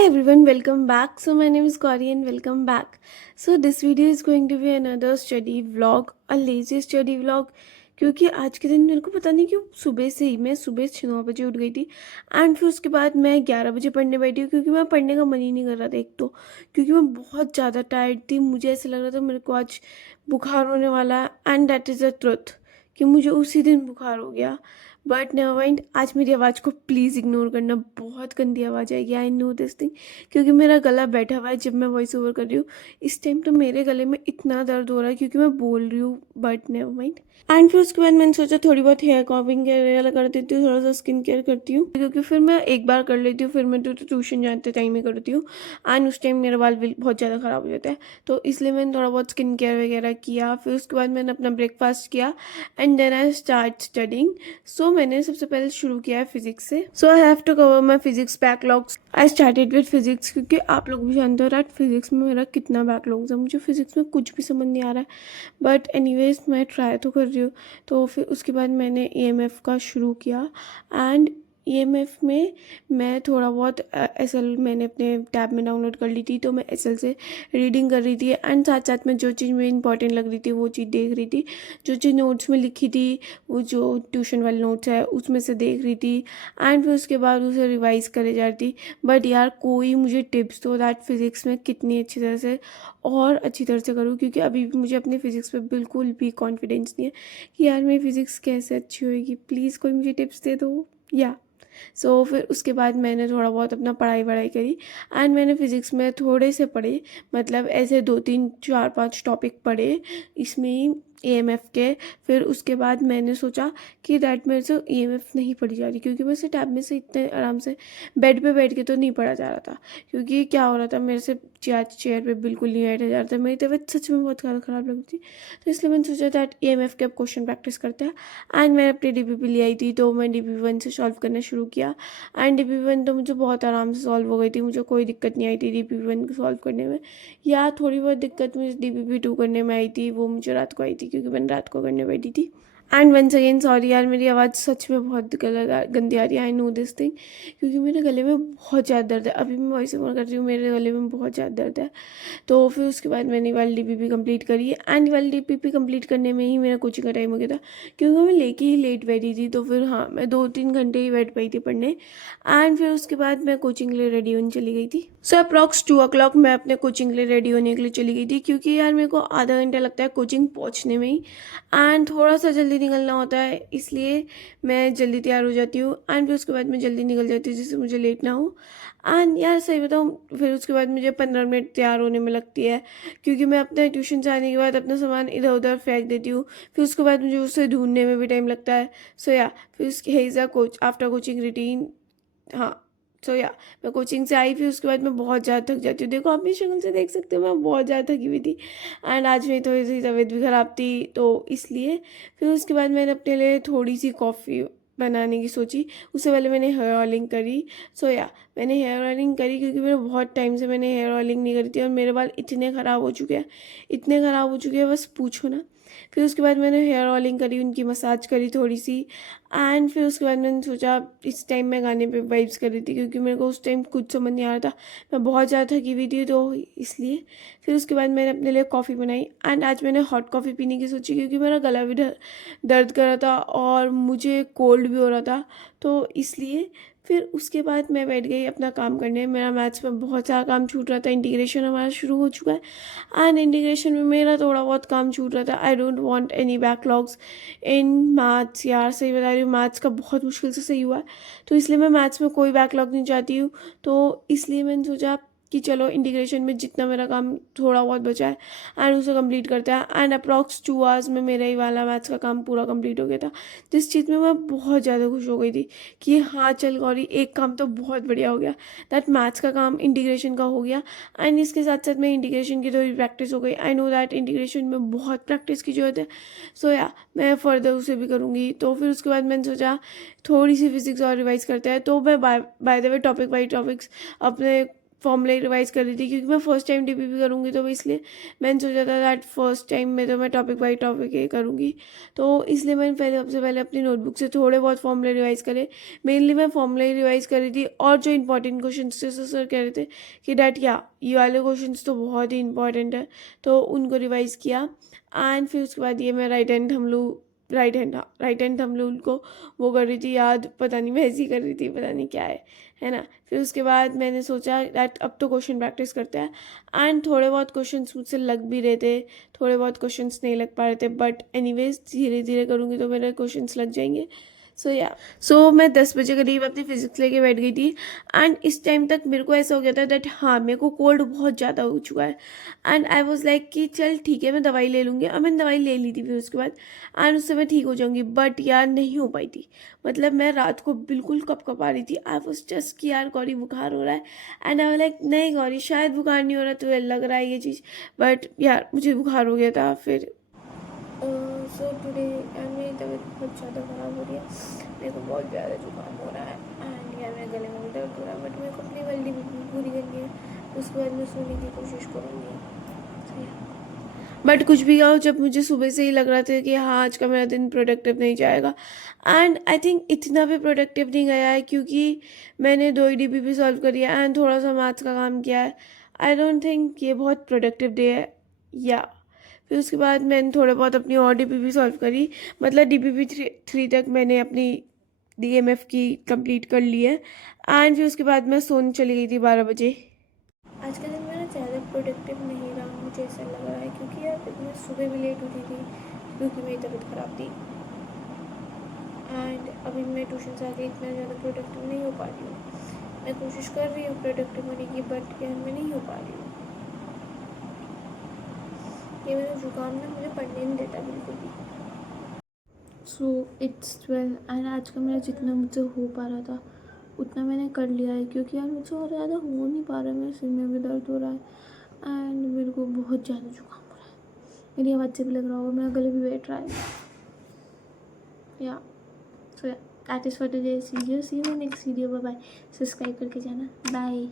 Hi everyone, welcome back. So my name is Gauri and welcome back. So this video is going to be another study vlog, a lazy study vlog. क्योंकि आज के दिन मेरे को पता नहीं क्यों सुबह से ही मैं सुबह 9 बजे उठ गई थी एंड फिर उसके बाद मैं 11 बजे पढ़ने बैठी हूँ क्योंकि मैं पढ़ने का मन ही नहीं कर रहा था। एक तो क्योंकि मैं बहुत ज़्यादा टायर्ड थी, मुझे ऐसा लग रहा था मेरे को आज बुखार होने वाला है and that is the truth कि मुझे उसी दिन बुखार हो गया। बट नेवर माइंड, आज मेरी आवाज़ को प्लीज़ इग्नोर करना, बहुत गंदी आवाज़ आएगी। आई नो दिस थिंग क्योंकि मेरा गला बैठा हुआ है जब मैं वॉइस ओवर कर रही हूँ। इस टाइम तो मेरे गले में इतना दर्द हो रहा है क्योंकि मैं बोल रही हूँ, बट नेवर माइंड। एंड फिर उसके बाद मैंने सोचा थोड़ी बहुत हेयर कॉपिंग वगैरह कर देती हूँ, थोड़ा सा स्किन केयर करती हूँ क्योंकि फिर मैं एक बार कर लेती हूँ, फिर मैं तो ट्यूशन जाते टाइम ही करती हूँ एंड उस टाइम मेरा बाल बहुत ज़्यादा ख़राब हो जाता है। तो इसलिए मैंने थोड़ा बहुत स्किन केयर वगैरह किया, फिर उसके बाद मैंने अपना ब्रेकफास्ट किया and then I start studying. So मैंने सबसे पहले शुरू किया है फिजिक्स से। So I have to cover my physics backlogs. I started with physics क्योंकि आप लोग भी जानते हो दैट फिजिक्स में मेरा कितना बैकलॉग्स है, मुझे फिजिक्स में कुछ भी समझ नहीं आ रहा है। बट एनीवेज मैं ट्राई तो कर रही हूँ। तो फिर उसके बाद मैंने ईएमएफ का शुरू किया एंड ईएमएफ में मैं थोड़ा बहुत एसएल मैंने अपने टैब में डाउनलोड कर ली थी, तो मैं एसएल से रीडिंग कर रही थी एंड साथ साथ में जो चीज़ मुझे इंपॉर्टेंट लग रही थी वो चीज़ देख रही थी। जो चीज़ नोट्स में लिखी थी, वो जो ट्यूशन वाले नोट्स है उसमें से देख रही थी एंड फिर उसके बाद उसे रिवाइज करे जा रही थी। बट यार कोई मुझे टिप्स दो दैट फिज़िक्स में कितनी अच्छी तरह से और अच्छी तरह से करूँ, क्योंकि अभी भी मुझे अपने फिज़िक्स पे बिल्कुल भी कॉन्फिडेंस नहीं है कि यार मेरी फिज़िक्स कैसे अच्छी होएगी। प्लीज़ कोई मुझे टिप्स दे दो या फिर उसके बाद मैंने थोड़ा बहुत अपना पढ़ाई वढ़ाई करी एंड मैंने फिज़िक्स में थोड़े से पढ़े, मतलब ऐसे 2 3 4 5 टॉपिक पढ़े इसमें ईएमएफ के। फिर उसके बाद मैंने सोचा कि दैट मेरे से ईएमएफ नहीं पढ़ी जा रही क्योंकि मैं से टैब में से इतने आराम से बेड पे बैठ के तो नहीं पढ़ा जा रहा था। क्योंकि क्या हो रहा था, मेरे से चेयर पे बिल्कुल नहीं बैठा जा रहा था, मेरी तबीयत सच में बहुत ज़्यादा ख़राब लग रही थी। तो इसलिए मैंने सोचा दैट ईएमएफ के अब क्वेश्चन प्रैक्टिस करते हैं एंड मैंने अपनी डीपीपी ले आई थी, तो मैं डीपीपी 1 से सॉल्व करना शुरू किया एंड डीपीपी 1 तो मुझे बहुत आराम से सॉल्व हो गई थी, मुझे कोई दिक्कत नहीं आई थी डीपीपी 1 को सॉल्व करने में। या थोड़ी बहुत दिक्कत मुझे डीपीपी 2 करने में आई थी, वो मुझे रात को आई थी क्योंकि मैंने रात को करने बैठी थी। एंड वंस अगेन सॉरी यार, मेरी आवाज़ सच में बहुत गंदी आ रही है। आई नो दिस थिंग क्योंकि मेरे गले में बहुत ज़्यादा दर्द है। अभी मैं वॉइस ओवर कर रही हूँ, मेरे गले में बहुत ज़्यादा दर्द है। तो फिर उसके बाद मैंने वाली डीपीपी कंप्लीट करी एंड वाली डीपीपी कंप्लीट करने में ही मेरा कोचिंग का टाइम हो गया था क्योंकि मैं लेके ही लेट बैठी थी। तो फिर हाँ, मैं 2 3 घंटे ही बैठ पाई थी पढ़ने एंड फिर उसके बाद मैं कोचिंग के लिए रेडी होने चली गई थी। सो अप्रॉक्स 2 o'clock मैं अपने कोचिंग के लिए रेडी होने के लिए चली गई थी क्योंकि यार मेरे को आधा घंटा लगता है कोचिंग पहुँचने में ही एंड थोड़ा सा जल्दी निकलना होता है, इसलिए मैं जल्दी तैयार हो जाती हूँ एंड फिर उसके बाद मैं जल्दी निकल जाती हूँ जिससे मुझे लेट ना हो। एंड यार सही बताऊँ, फिर उसके बाद मुझे 15 मिनट तैयार होने में लगती है क्योंकि मैं अपने ट्यूशन से आने के बाद अपना सामान इधर उधर फेंक देती हूँ। फिर उसके बाद मुझे उसे ढूंढने में भी टाइम लगता है। सो या फिर उसकी है is a coach after coaching routine. हाँ, सो या मैं कोचिंग से आई, फिर उसके बाद मैं बहुत ज़्यादा थक जाती हूँ। देखो अपनी शक्ल से देख सकते हो मैं बहुत ज़्यादा थकी हुई थी एंड आज मेरी थोड़ी सी तबीयत भी ख़राब थी, तो इसलिए फिर उसके बाद मैंने अपने लिए थोड़ी सी कॉफ़ी बनाने की सोची। उससे पहले मैंने हेयर ऑयलिंग करी। सो या मैंने हेयर ऑयलिंग करी क्योंकि मेरे बहुत टाइम से मैंने हेयर ऑयलिंग नहीं करी थी और मेरे बाल इतने ख़राब हो चुके हैं, इतने ख़राब हो चुके हैं बस पूछो ना। फिर उसके बाद मैंने हेयर ऑयलिंग करी, उनकी मसाज करी थोड़ी सी एंड फिर उसके बाद मैंने सोचा इस टाइम मैं गाने पे वाइब्स कर रही थी क्योंकि मेरे को उस टाइम कुछ समझ नहीं आ रहा था, मैं बहुत ज़्यादा थकी हुई थी तो इसलिए। फिर उसके बाद मैंने अपने लिए कॉफ़ी बनाई एंड आज मैंने हॉट कॉफ़ी पीने की सोची क्योंकि मेरा गला भी दर्द कर रहा था और मुझे कोल्ड भी हो रहा था, तो इसलिए। फिर उसके बाद मैं बैठ गई अपना काम करने। मेरा मैथ्स में बहुत सारा काम छूट रहा था, इंटीग्रेशन हमारा शुरू हो चुका है एंड इंटीग्रेशन में मेरा थोड़ा बहुत काम छूट रहा था। I don't want any backlogs in maths. यार सही बता रही हूँ, मैथ्स का बहुत मुश्किल से सही हुआ है, तो इसलिए मैं मैथ्स में कोई बैकलॉग नहीं चाहती हूँ। तो इसलिए मैंने सोचा कि चलो इंटीग्रेशन में जितना मेरा काम थोड़ा बहुत बचा है एंड उसे कंप्लीट करते हैं एंड अप्रॉक्स 2 hours में मेरा ही वाला मैथ्स का काम पूरा कंप्लीट हो गया था, जिस चीज़ में मैं बहुत ज़्यादा खुश हो गई थी कि हाँ चल गौरी, एक काम तो बहुत बढ़िया हो गया, दैट मैथ्स का काम इंटीग्रेशन का हो गया एंड इसके साथ साथ में इंटीग्रेशन की थोड़ी प्रैक्टिस हो गई। आई नो दैट इंटीग्रेशन में बहुत प्रैक्टिस की ज़रूरत है। सो या मैं फर्दर उसे भी करूँगी। तो फिर उसके बाद मैंने सोचा थोड़ी सी फिजिक्स और रिवाइज करते हैं, तो मैं by the way topic by topics अपने फॉर्मूला रिवाइज़ कर रही थी, क्योंकि मैं फर्स्ट टाइम डीपीपी करूँगी, तो इसलिए मैंने सोचा था दैट फर्स्ट टाइम में तो मैं टॉपिक बाय टॉपिक ही करूँगी। तो इसलिए मैंने सबसे पहले अपनी नोटबुक से थोड़े बहुत फॉर्मूला रिवाइज़ करे। मेनली मैं फॉर्मूला ही रिवाइज़ कर रही थी, और जो इंपॉर्टेंट क्वेश्चन थे सर कह रहे थे कि डैट या ये वाले क्वेश्चन तो बहुत ही इंपॉर्टेंट है, तो उनको रिवाइज़ किया। एंड फिर उसके बाद ये मैं राइट हैंड थंब रूल को वो कर रही थी याद, पता नहीं मैं ऐसी कर रही थी, पता नहीं क्या है ना। फिर उसके बाद मैंने सोचा दैट अब तो क्वेश्चन प्रैक्टिस करते हैं। एंड थोड़े बहुत क्वेश्चंस मुझसे लग भी रहे थे, थोड़े बहुत क्वेश्चंस नहीं लग पा रहे थे, बट एनीवेज धीरे धीरे करूँगी तो मेरे क्वेश्चंस लग जाएंगे। सो मैं 10 बजे करीब अपनी फिजिक्स लेके बैठ गई थी। एंड इस टाइम तक मेरे को ऐसा हो गया था दैट हाँ मेरे को कोल्ड बहुत ज़्यादा हो चुका है। एंड आई वॉज लाइक कि चल ठीक है मैं दवाई ले लूँगी, और मैंने दवाई ले ली थी फिर उसके बाद, एंड उससे मैं ठीक हो जाऊँगी। बट यार नहीं हो पाई थी, मतलब मैं रात को बिल्कुल कँपा रही थी। आई वॉज जस्ट कि यार गौरी बुखार हो रहा है, एंड आई वाज लाइक नहीं गौरी शायद बुखार नहीं हो रहा, तो लग रहा है ये चीज़, बट यार मुझे बुखार हो गया था। फिर सो टुडे मेरी तबीयत बहुत ज़्यादा ख़राब हो रही है, मेरे को बहुत ज़्यादा जुकाम हो रहा है, एंड यार मेरे गले में भी दर्द हो रहा है, बट मेरे को अपनी जल्दी पूरी करनी है, उसके बाद मैं सोने की कोशिश करूँगी। बट कुछ भी कहो, जब मुझे सुबह से ही लग रहा था कि हाँ आज का मेरा दिन प्रोडक्टिव नहीं जाएगा, एंड आई थिंक इतना भी प्रोडक्टिव नहीं गया है, क्योंकि मैंने 2 डीपीपी सॉल्व करी है एंड थोड़ा सा मैथ्स का काम किया है। आई डोंट थिंक ये बहुत प्रोडक्टिव डे है। या फिर उसके बाद मैंने थोड़े बहुत अपनी और डीपीपी सॉल्व करी, मतलब डीपीपी 3 तक मैंने अपनी डीएमएफ की कंप्लीट कर ली है। एंड फिर उसके बाद मैं सोने चली गई थी 12 बजे। आज का दिन मेरा ज़्यादा प्रोडक्टिव नहीं रहा, मुझे ऐसा लग रहा है, क्योंकि यार मैं सुबह भी लेट उठी थी क्योंकि मेरी तबीयत ख़राब थी। एंड अभी मैं ट्यूशन से आके इतना ज़्यादा प्रोडक्टिव नहीं हो पा रही हूँ। मैं कोशिश कर रही हूँ प्रोडक्टिव होने की, बट यार मैं नहीं हो पा रही हूँ। ये मेरा जुकाम ना मुझे पढ़ने नहीं देता बिल्कुल भी। सो इट्स 12 एंड आज का मेरा जितना मुझसे हो पा रहा था उतना मैंने कर लिया है, क्योंकि यार मुझसे और ज़्यादा हो नहीं पा रहा है, मेरे सिर में भी दर्द हो रहा है एंड मेरे को बहुत ज़्यादा जुकाम हो रहा है। मेरी आवाज़ से भी लग रहा होगा, मेरा गले भी बैठ रहा है। या so that is for today's video, see you next video, bye bye. Subscribe करके जाना, बाय।